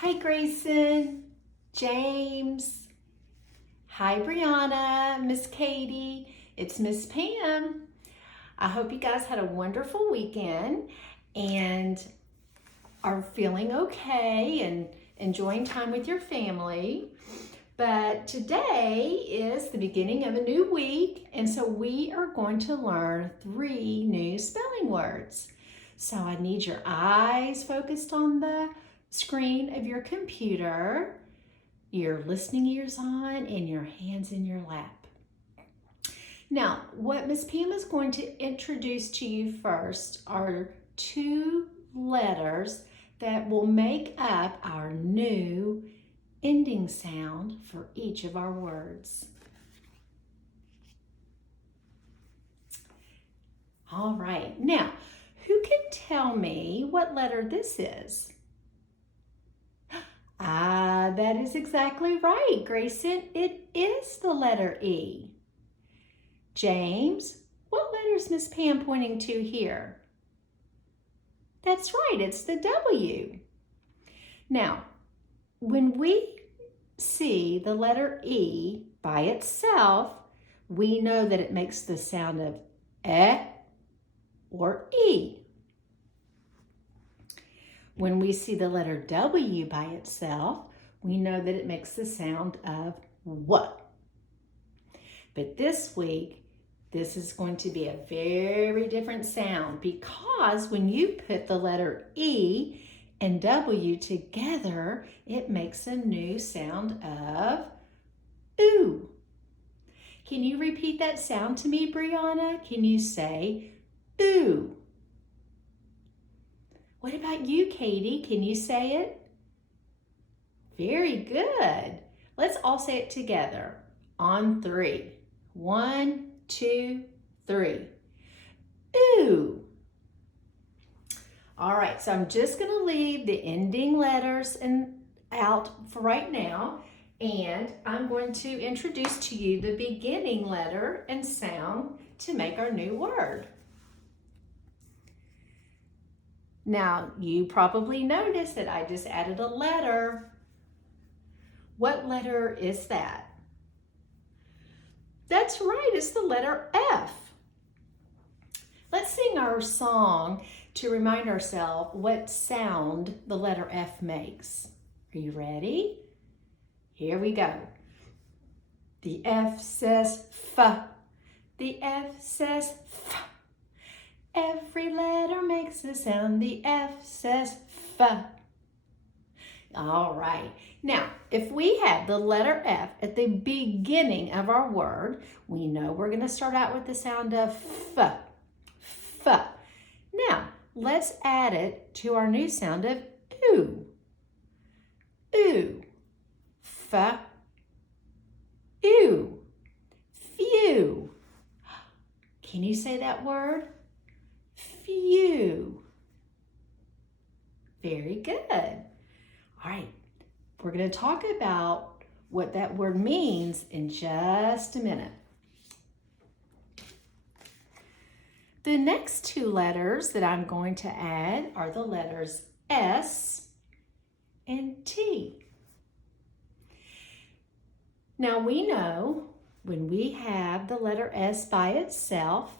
Hi, Grayson, James. Hi, Brianna, Miss Katie. It's Miss Pam. I hope you guys had a wonderful weekend and are feeling okay and enjoying time with your family. But today is the beginning of a new week, and so we are going to learn 3 new spelling words. So I need your eyes focused on the screen of your computer, your listening ears on, and your hands in your lap. Now, what Miss Pam is going to introduce to you first are 2 letters that will make up our new ending sound for each of our words. All right, now, who can tell me what letter this is? That is exactly right, Grayson. It is the letter E. James, what letter is Miss Pam pointing to here? That's right, it's the W. Now, when we see the letter E by itself, we know that it makes the sound of eh or E. When we see the letter W by itself, we know that it makes the sound of W. But this week, this is going to be a very different sound because when you put the letter E and W together, it makes a new sound of ooh. Can you repeat that sound to me, Brianna? Can you say ooh? What about you, Katie? Can you say it? Very good. Let's all say it together on 3. 1, 2, 3. Ooh. All right, so I'm just going to leave the ending letters out for right now, and I'm going to introduce to you the beginning letter and sound to make our new word. Now, you probably noticed that I just added a letter. What letter is that? That's right, it's the letter F. Let's sing our song to remind ourselves what sound the letter F makes. Are you ready? Here we go. The F says F. The F says F. Every letter makes a sound. The F says F. All right. Now, if we have the letter F at the beginning of our word, we know we're going to start out with the sound of F. F. Now, let's add it to our new sound of ooh. Ooh. F. Ooh. Few. Can you say that word? Few. Very good. All right, we're going to talk about what that word means in just a minute. The next 2 letters that I'm going to add are the letters S and T. Now we know when we have the letter S by itself,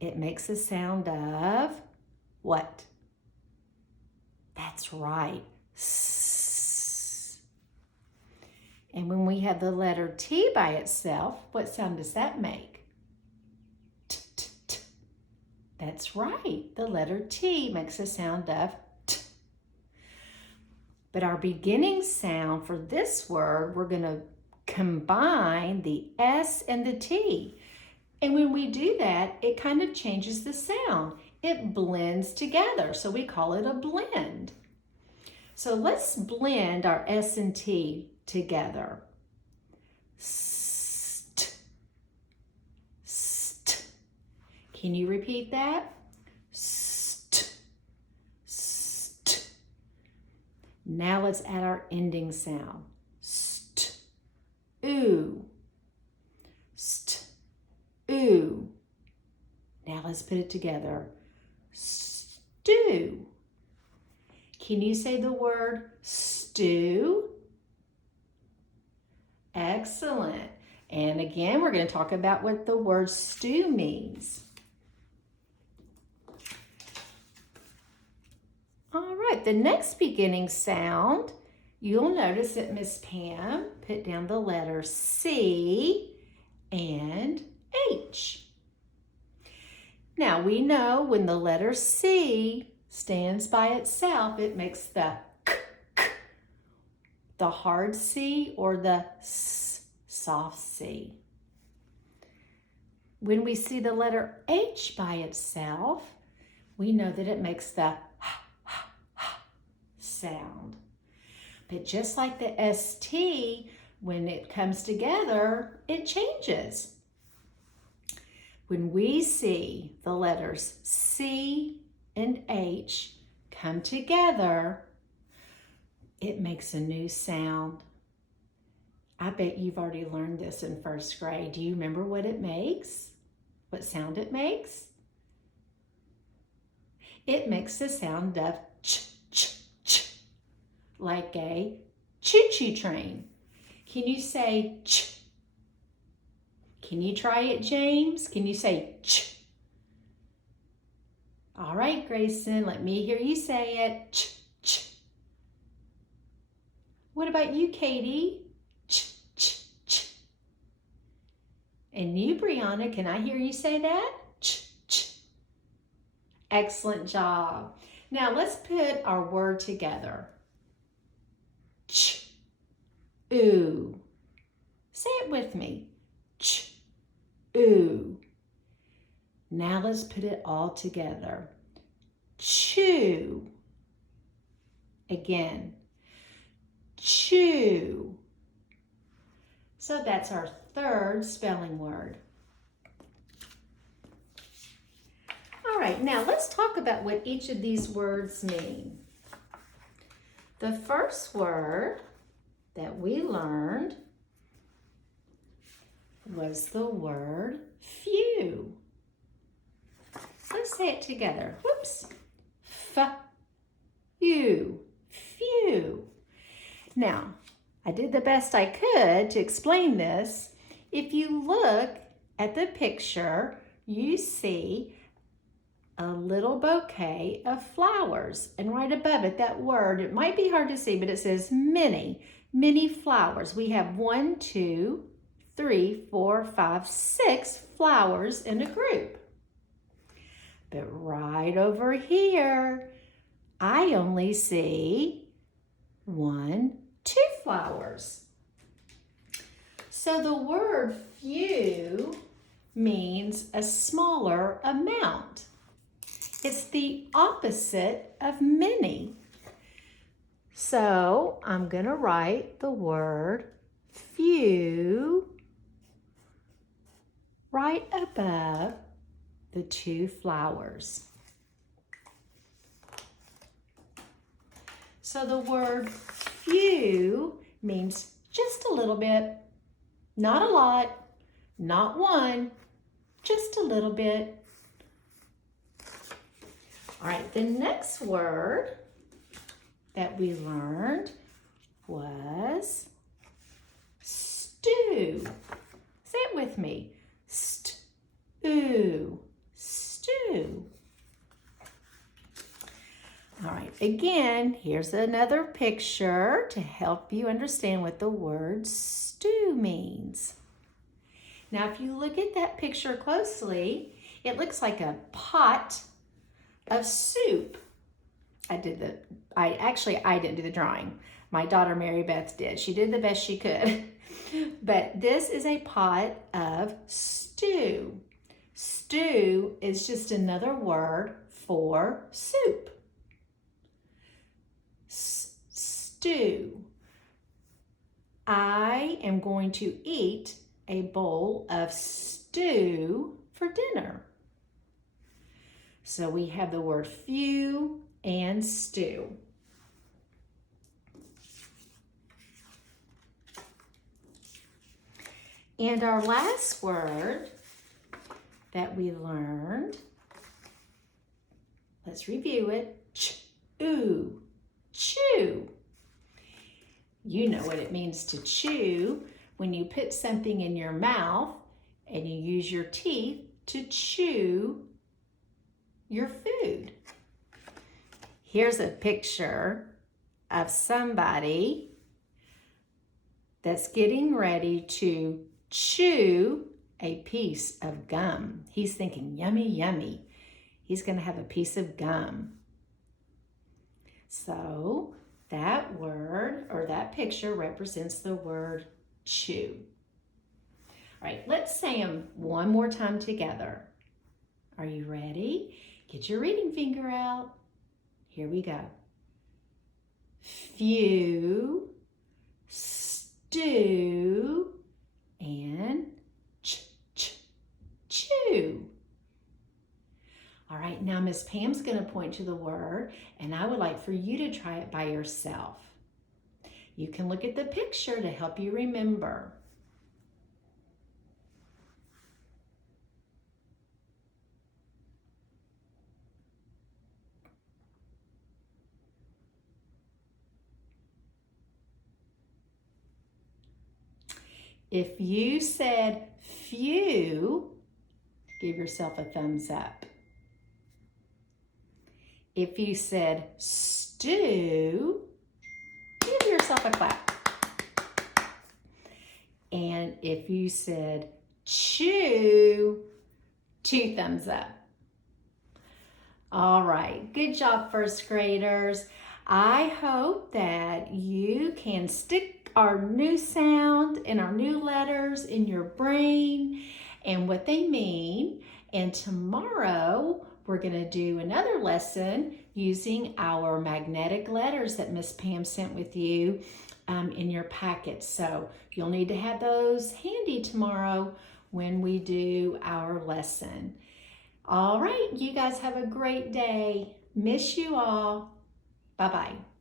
it makes a sound of what? That's right, S. And when we have the letter T by itself, what sound does that make? T, t, t. That's right, the letter T makes a sound of T. But our beginning sound for this word, we're going to combine the S and the T. And when we do that, it kind of changes the sound. It blends together, so we call it a blend. So let's blend our S and T together. St, st. Can you repeat that? St, st. Now let's add our ending sound. St, ooh. St, ooh. Now let's put it together. Stew. Can you say the word stew? stew. Excellent. And again, we're going to talk about what the word stew means. All right, the next beginning sound, you'll notice that Miss Pam put down the letter C and H. Now, we know when the letter C stands by itself, it makes the k, k, the hard C or the s, soft C. When we see the letter H by itself, we know that it makes the sound. But just like the ST, when it comes together, it changes. When we see the letters C and H come together, it makes a new sound. I bet you've already learned this in first grade. Do you remember what it makes? What sound it makes? It makes the sound of ch, ch, ch, like a choo-choo train. Can you say ch? Can you try it, James? Can you say ch? All right, Grayson, let me hear you say it. Ch, ch. What about you, Katie? Ch, ch, ch. And you, Brianna, can I hear you say that? Ch, ch. Excellent job. Now let's put our word together. Ch, ooh. Say it with me. Ch, ooh. Now let's put it all together. Chew. Again. Chew. So that's our third spelling word. All right, now let's talk about what each of these words mean. The first word that we learned was the word few. Let's say it together. Whoops. Few. Few. Now, I did the best I could to explain this. If you look at the picture, you see a little bouquet of flowers. And right above it, that word, it might be hard to see, but it says many, many flowers. We have 1, 2, 3, 4, 5, 6 flowers in a group. But right over here, I only see 1, 2 flowers. So the word few means a smaller amount. It's the opposite of many. So I'm going to write the word few right above the 2 flowers. So the word few means just a little bit, not a lot, not one, just a little bit. All right, the next word that we learned was stew. Say it with me. Stew. Stew. All right, again, here's another picture to help you understand what the word stew means. Now, if you look at that picture closely, it looks like a pot of soup. I didn't do the drawing. My daughter Mary Beth did. She did the best she could. But this is a pot of stew. Stew is just another word for soup. Stew. I am going to eat a bowl of stew for dinner. So we have the word few and stew. And our last word that we learned, let's review it, chew, chew. You know what it means to chew when you put something in your mouth and you use your teeth to chew your food. Here's a picture of somebody that's getting ready to chew a piece of gum. He's thinking, yummy, yummy. He's going to have a piece of gum. So that word or that picture represents the word chew. All right, let's say them one more time together. Are you ready? Get your reading finger out. Here we go. Few, stew, and chew. All right, now Miss Pam's going to point to the word, and I would like for you to try it by yourself. You can look at the picture to help you remember. If you said few, give yourself a thumbs up. If you said stew, give yourself a clap. And if you said chew, 2 thumbs up. All right, good job, first graders. I hope that you can stick our new sound and our new letters in your brain and what they mean. And tomorrow, we're going to do another lesson using our magnetic letters that Miss Pam sent with you in your packets. So you'll need to have those handy tomorrow when we do our lesson. All right, you guys have a great day. Miss you all. Bye-bye.